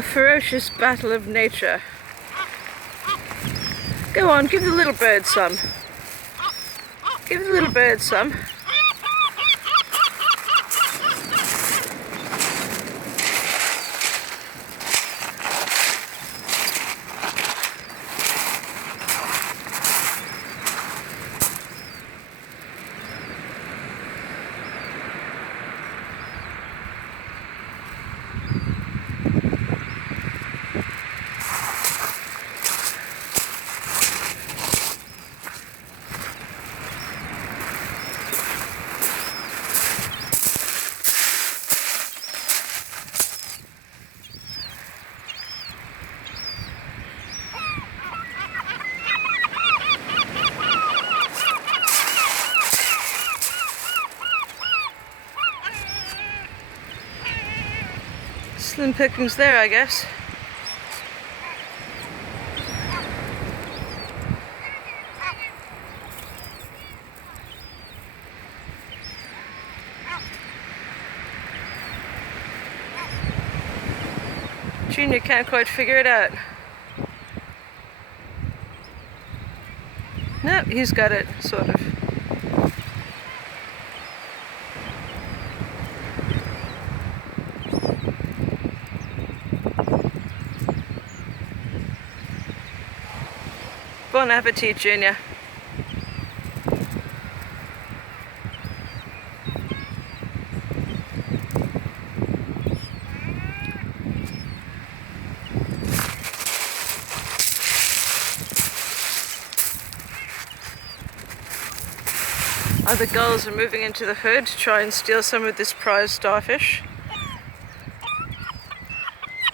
A ferocious battle of nature. Go on, give the little bird some. Give the little bird some. Slim pickings there, I guess. Junior can't quite figure it out. Nope, he's got it, sort of. Bon appetit, Junior. Other gulls are moving into the hood to try and steal some of this prize starfish.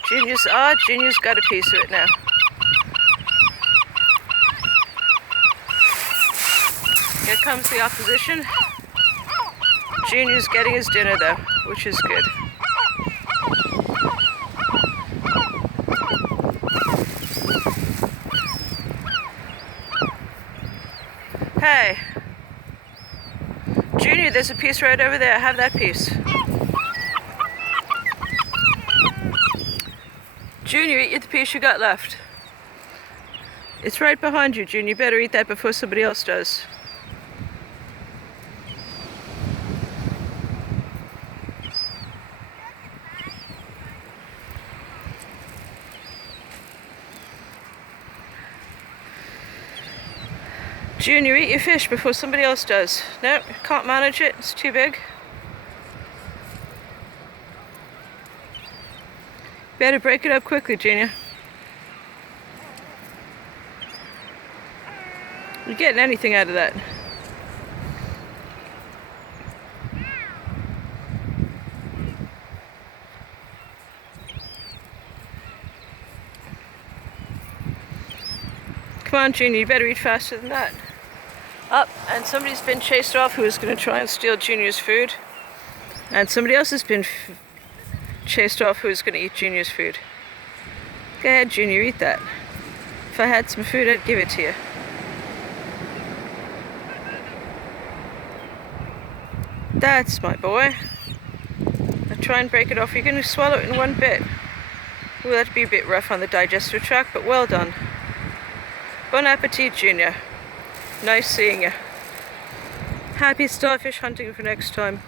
Junior's got a piece of it now. Here comes the opposition. Junior's getting his dinner though, which is good. Hey! Junior, there's a piece right over there. Have that piece. Junior, eat the piece you got left. It's right behind you, Junior. You better eat that before somebody else does. Junior, eat your fish before somebody else does. No, can't manage it, it's too big. Better break it up quickly, Junior. You're getting anything out of that. Come on, Junior, you better eat faster than that. Up, and somebody's been chased off who is going to try and steal Junior's food. And somebody else has been chased off who is going to eat Junior's food. Go ahead, Junior, eat that. If I had some food, I'd give it to you. That's my boy. Now try and break it off. You're going to swallow it in one bit. Ooh, that'd be a bit rough on the digestive tract, but well done. Bon appetit, Junior. Nice seeing you. Happy starfish hunting for next time.